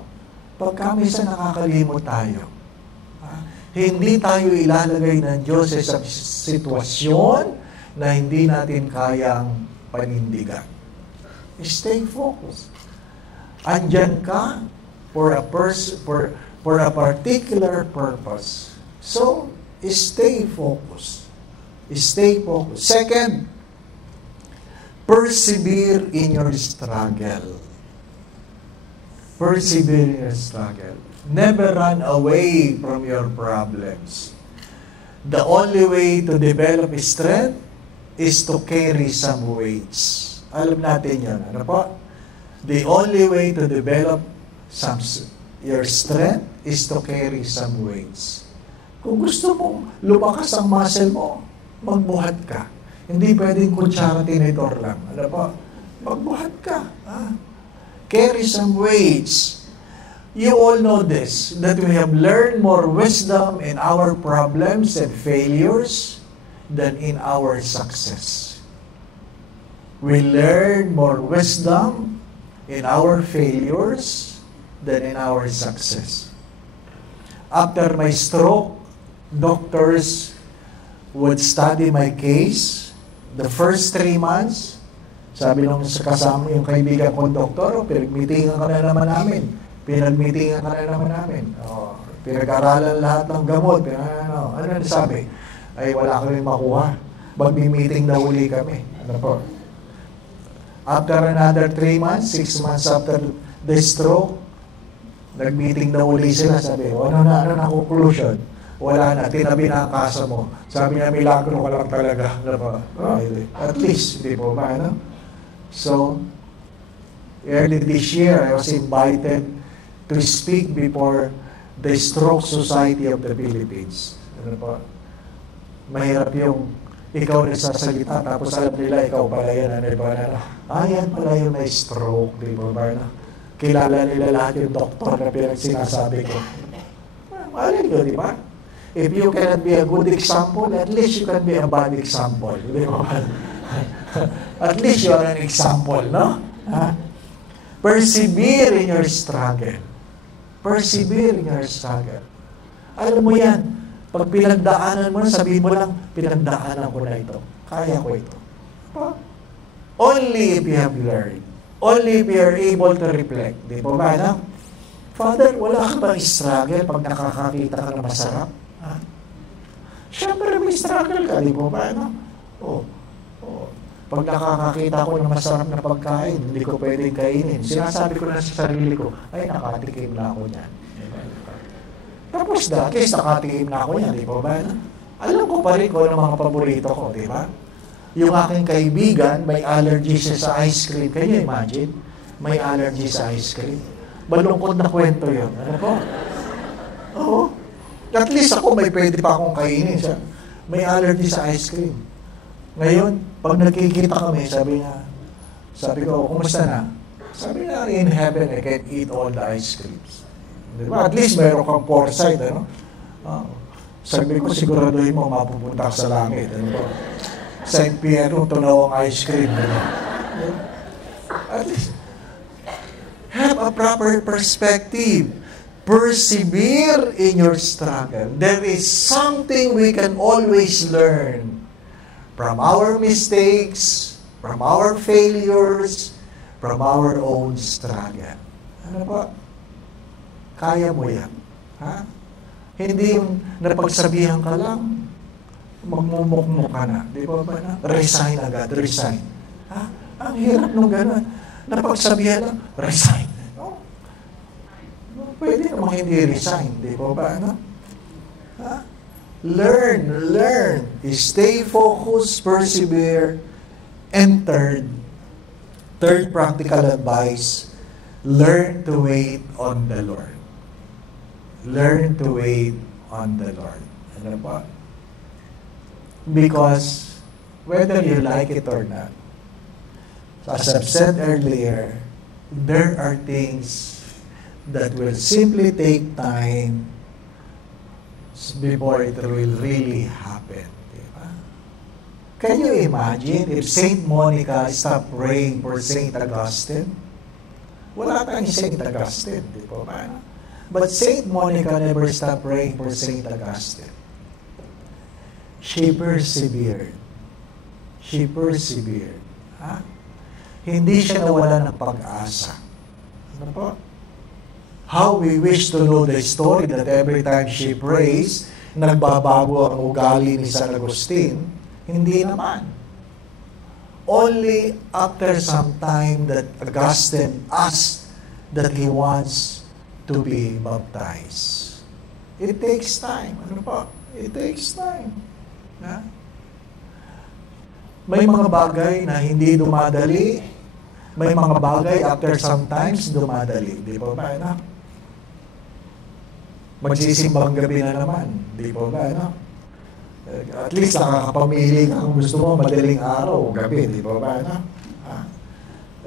Pagka minsan nakakalimot tayo, hindi tayo ilalagay ng Diyos sa sitwasyon na hindi natin kayang panindigan. Stay focused. Andyan ka for a particular purpose. So, stay focused. Stay focused. Second, Persevere in your struggle. Persevere in your struggle. Never run away from your problems. The only way to develop strength is to carry some weights. Alam natin yun. Ano po? The only way to develop your strength is to carry some weights. Kung gusto mong lumakas ang muscle mo, magbuhat ka. Hindi pwedeng kutsara tinitor lang. Ano po? Magbuhat ka. Carry some weights. You all know this, that we have learned more wisdom in our problems and failures than in our success. We learn more wisdom in our failures than in our success. After my stroke, doctors would study my case. The first 3 months, sabi nung kasama yung kaibigan kong doktor, pinag-meetingan ka na naman namin. Pinag-aralan lahat ng gamot. Ano sabi? Ay, wala kami makuha. Mag-meeting na uli kami. Ano po? After another 3 months, 6 months after the stroke, nag-meeting na uli sila. Sabi, ano na conclusion? Wala na, tinabi na ang kasa mo. Sabi niya, milagro ka lang talaga. At least, di po ba? Ano? So, early this year, I was invited to speak before the Stroke Society of the Philippines. Ano po? Mahirap yung ikaw nagsasalita, tapos alam nila, ikaw pala yan, ano ba na? Yan pala yung may stroke, di ba ba na? Kilala nila lahat yung doktor na sinasabi ko. Malin ko, di ba? If you cannot be a good example, at least you can be a bad example. Di ba? At least you are an example, no? Persevere in your struggle. Persevere in your struggle. Alam mo yan, pag pinagdaanan mo na, sabihin mo lang, pinagdaanan ko na ito. Kaya ko ito. Only if you have learned. Only if you are able to reflect. Di ba ba na? Father, wala ka bang struggle pag nakakakita ka na masarap? Siyempre may struggle ka, di ba ba na? Pag nakakakita ko ng masarap na pagkain, hindi ko pwedeng kainin. Sinasabi ko na sa sarili ko, ay, nakatikim na ako niyan. Tapos at least nakatikim na ako niyan, di ba ba? Alam ko pa rin kung ano mga paborito ko, di ba? Yung aking kaibigan, may allergy siya sa ice cream. Can you imagine? May allergy sa ice cream. Malungkot na kwento yun. Ano po? Oo. At least ako, may pwede pa akong kainin siya. May allergy sa ice cream. Ngayon, pag nagkikita kami, sabi ko, kumusta na? Sabi na, in heaven, I can eat all the ice creams. Diba? At least mayroon kang foresight, ano? Sabi ko, siguraduhin mo, mapupunta ka sa langit. Ano ba? St. Pierre, tunaw ang ice cream. Ano? At least, have a proper perspective. Persevere in your struggle. There is something we can always learn from our mistakes, from our failures, from our own struggle. Ano ba? Kaya mo yan. Ha? Hindi yung napagsabihan ka lang, magmumukmo ka na. Di ba ba na? Resign agad, resign. Ha? Ang hirap nung gano'n. Napagsabihan lang, resign. No? Pwede namang hindi resign. Di ba ba na? Ha? Learn. Stay focused, persevere. And third practical advice, learn to wait on the Lord. Learn to wait on the Lord. Ano ba? Because whether you like it or not, as I've said earlier, there are things that will simply take time before it will really happen. Diba? Can you imagine if Saint Monica stopped praying for Saint Augustine? Wala tayong Saint Augustine. Diba? But Saint Monica never stopped praying for Saint Augustine. She persevered. She persevered. Ha? Hindi siya nawala ng pag-asa. Ano po? How we wish to know the story that every time she prays, nagbabago ang ugali ni San Agustin. Hindi naman. only after some time that Augustine asked that he wants to be baptized. It takes time. Ano pa? It takes time. Ha? May mga bagay na hindi dumadali. May mga bagay after sometimes dumadali. Di ba ba, anak? Magsisimbang gabi na naman. Di ba ba, anak? At least nakakapamili ka kung gusto mo madaling araw o gabi. Di ba ba, anak? Ha?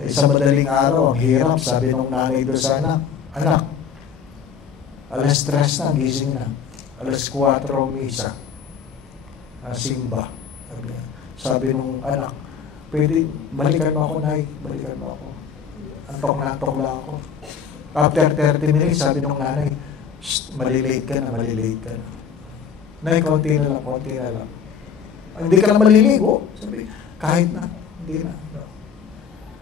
Sa madaling araw, ang hirap. Sabi nung nanay doon sa anak, anak, alas 3 na, gising na. Alas 4 misa. Simba. Sabi nung anak, pwede, balikan mo ako, Nay. Balikan mo ako. Antok lang ako. After 30 minutes, sabi nung nanay, malilate ka na. Nay, konti na lang. Hindi ka na maliligo. Sabi, kahit na, hindi na.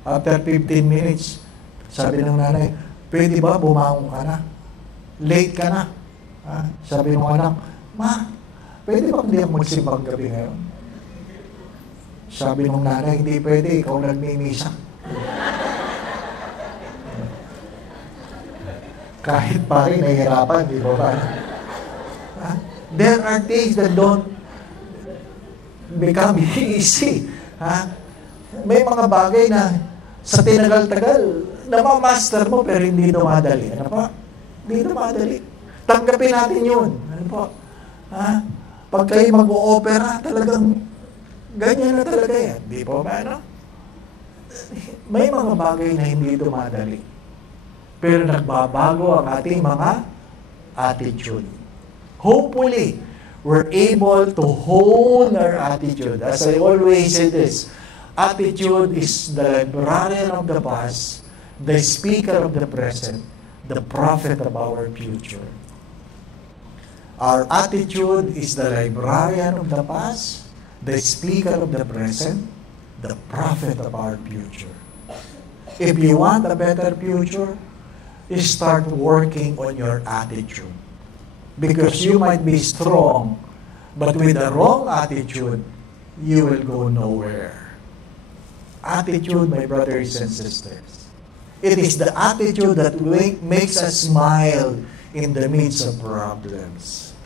After 15 minutes, sabi ng nanay, pwede ba bumangon ka na? Late ka na. Sabi ng anak, Ma, pwede ba hindi ako magsimbang gabi ngayon? Sabi ng nanay, hindi pwede, ikaw nagmimisa. Kahit pa rin, nahihirapan, di ba ba? There are things that don't become easy. May mga bagay na sa tinagal-tagal, namamaster mo pero hindi dumadali. Ano pa? Hindi dumadali. Tanggapin natin yun. Ano po? Pag kayo mag-o-opera, talagang ganyan na talaga yan. Di po ba, no? May mga bagay na hindi dumadali. Pero nagbabago ang ating mga attitude. Hopefully, we're able to hone our attitude. As I always say this, attitude is the librarian of the past, the speaker of the present, the prophet of our future. Our attitude is the librarian of the past, the speaker of the present, the prophet of our future. If you want a better future, you start working on your attitude. Because you might be strong, but with the wrong attitude, you will go nowhere. Attitude, my brothers and sisters. It is the attitude that makes us smile in the midst of problems.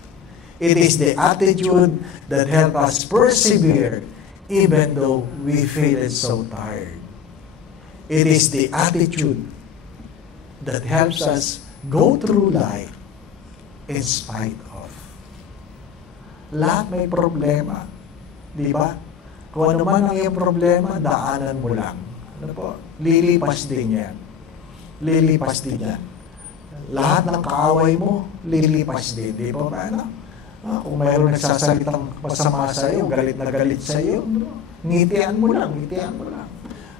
It is the attitude that helps us persevere even though we feel so tired. It is the attitude that helps us go through life in spite of. Lahat may problema. Di ba? Kung ano man ang iyong problema, daanan mo lang. Ano po? Lilipas din yan. Lilipas din yan. Lahat ng kaaway mo, lilipas din. Di ba ba? Kung mayroon nagsasalitang masama sa iyo, galit na galit sa iyo, ngitian mo lang.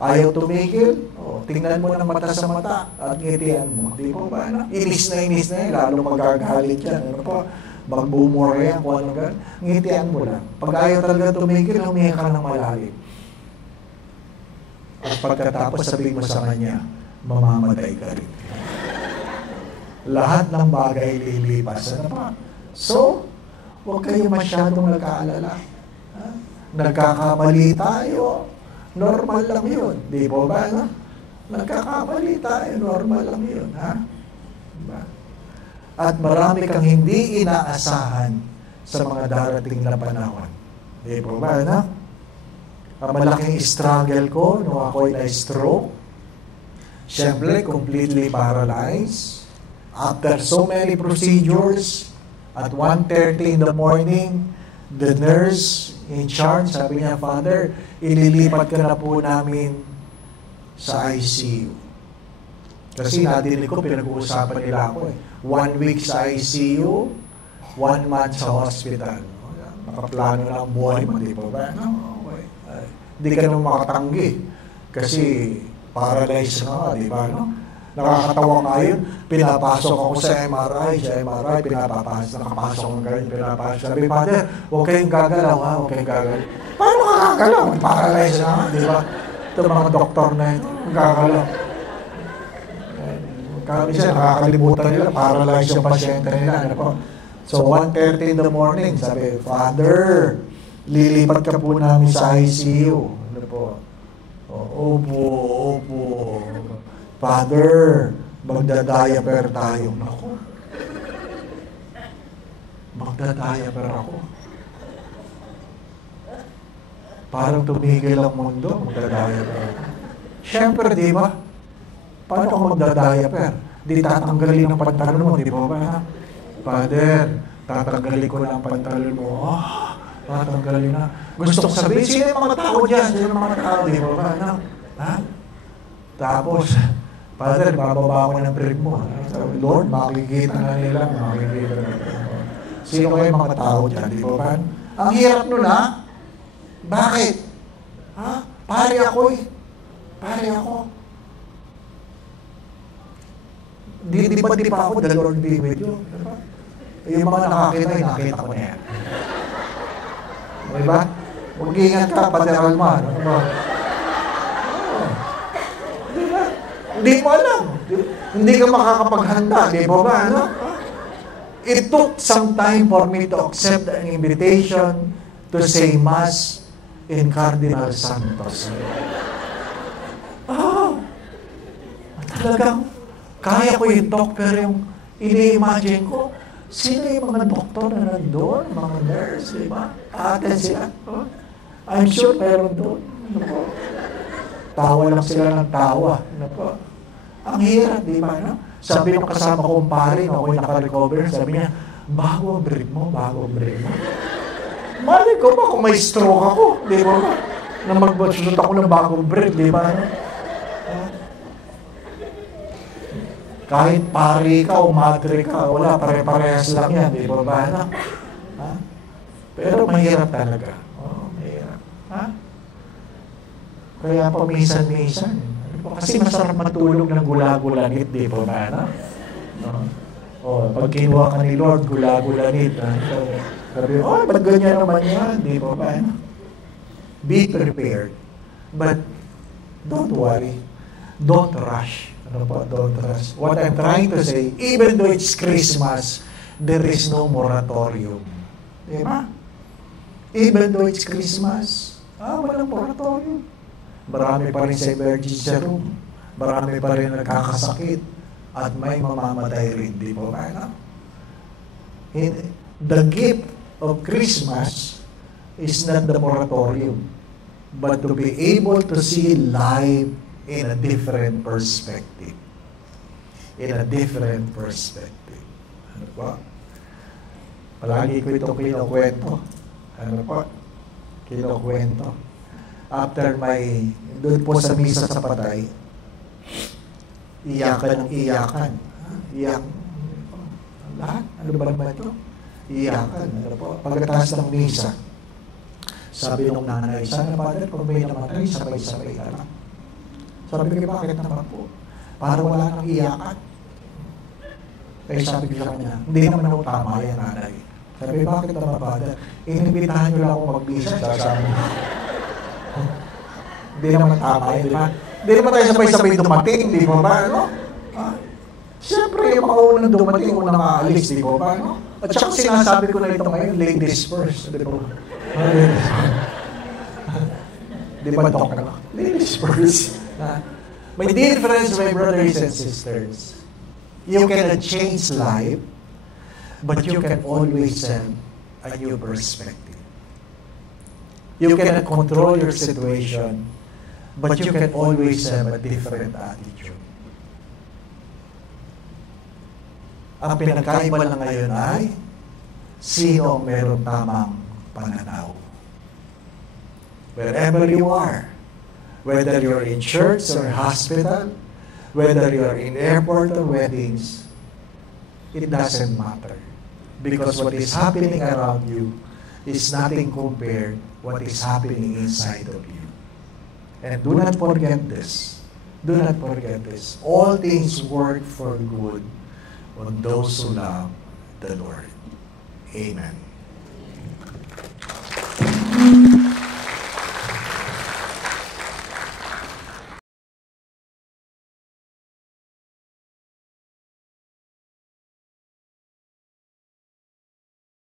Ayaw tumigil, tingnan mo ng mata sa mata at ngitian mo. Di ba ba? Inis na yan, lalo magagalit yan. Ano po? Magbumura yan, kung ano gan. Ngitian mo lang. Pag ayaw talaga tumigil, huminga ka ng malalim. At pagkatapos sabihin mo sa kanya, mamamatay ka rin. Lahat ng bagay lilipas. Ano pa? So, huwag kayo masyadong nag-aalala. Nagkakamali tayo. Normal lang yun. Di ba ba? Nagkakamali tayo. Normal lang yun. Diba? At marami kang hindi inaasahan sa mga darating na panahon. Di ba ba? Ang malaking struggle ko nung ako'y na-stroke. Siyempre, completely paralyzed. After so many procedures, at 1:30 in the morning, the nurse in charge, sabi niya, Father, ililipat ka na po namin sa ICU. Kasi nadinig ko, pinag-uusapan nila ako 1 week sa ICU, 1 month sa hospital. Nakaplano na ang buhay mo, di ba ba? Hindi ka naman makatanggi. Kasi paralyzed ka, di ba? Nakakatawa nga yun, pinapasok ako sa MRI, nakapasok ako ganyan, pinapasok. Sabi, Father, huwag kayong gagalaw, huwag kayong gagalaw. Paano makakagalaw? Paralyzed na, di ba? Ito mga doktor na ito, gagalaw. Kami siya, nakakalimutan nila, paralyzed yung pasyente nila. Ano po? So, 1:30 in the morning, sabi, Father, lilipat ka po namin sa ICU. Ano po? Opo. Father, magda-diaper tayo. Naku. Magda-diaper ako. Parang tumigil ang mundo, magda-diaper ako. Siyempre, di ba? Paano ako magda-diaper? Di tatanggalin ang pantalon mo, di ba ba? Father, tatanggalin ko na ang pantalon mo. Tatanggalin na. Gusto ko sabihin, sino yung mga tao dyan? Sino yung mga tao, di ba ba? Ha? Tapos, Father, bababa ako ng brief mo. Lord, makikita na nila. Makikita na nila. Sino kayo mga tao dyan, di ba ba? Ang hirap nun, ha? Bakit? Ha? Pare ako eh. Pare ako. Di pa ako, the Lord be with you. Diba? Yung mga nakakita ko na yan. Diba? Mag-iingat ka, Padre Alman. Diba? Diba? Hindi mo alam. Hindi ka makakapaghanda. Diba ba? Ano? It took some time for me to accept an invitation to say Mass in Cardinal Santos. Talagang kaya ko yung talk, pero yung ini-imagine ko, sino yung mga doktor na nandun, mga nurse, di ba? Ate sila. I'm sure meron doon. Tawa lang sila ng tawa. Ang hirap, di ba? No? Sabi nung kasama kong pare, na ako'y naka-recover, sabi niya, bago ang break mo. Mali ko ba kung may stroke ako, di ba? Na magbasunod ako ng bagong break, di ba? Kahit pari ka o madre ka, wala, pare-parehas lang yan, di ba ba? Ha? Pero mahirap talaga. Mahirap. Ha? Kaya pa minsan-minsan. Kasi masarap matulog ng gula-gulanit, di ba ba? Pag kinuha ka ni Lord, gula-gulanit. Sabi, ba't ganyan naman yan, di ba ba? Be prepared. But don't worry. Don't rush. Don't rush. What I'm trying to say, even though it's Christmas, there is no moratorium. Diba? Even though it's Christmas, walang moratorium. Marami pa rin sa emergency room. Marami pa rin nagkakasakit. At may mamamatay rin. Di ba ba? The gift of Christmas is not the moratorium, but to be able to see life in a different perspective. In a different perspective. Ano po? Palagi ko ito kinukwento. Ano po? Kinukwento. After doon po sa misa sa patay, iyakan. Iyak. Lahat? Ano ba naman ito? Iyakan. Ano po? Pagkatapos ng misa, sabi nung nanay, sana Father, pag may namatay, sabay-sabay na lang. Sabi ko, bakit naman po? Para wala nang iyakan. Kaya sabi ko sa kanya, hindi naman ako tama yan, nanay. Sabi, bakit naman, Father? Inibitahan nyo lang ako mag-bisa sa amin. Hindi naman tama yan, di ba? Hindi naman tayo sabay-sabay dumating, di ba ba? Ano? Siyempre, yung mga unang dumating, unang aalis, di ba ba? Ano? At saka sinasabi ko na ito ngayon, ladies first. Di ba? Di ba, Dok? Ladies first. My dear friends, my brothers and sisters, you cannot change life, but you can always have a new perspective. You cannot control your situation, but you can always have a different attitude. Ang pinagkaiba lang ngayon ay sino ang meron tamang pananaw. Wherever you are, whether you're in church or hospital, whether you're in airport or weddings, it doesn't matter. Because what is happening around you is nothing compared what is happening inside of you. And do not forget this. Do not forget this. All things work for good on those who love the Lord. Amen.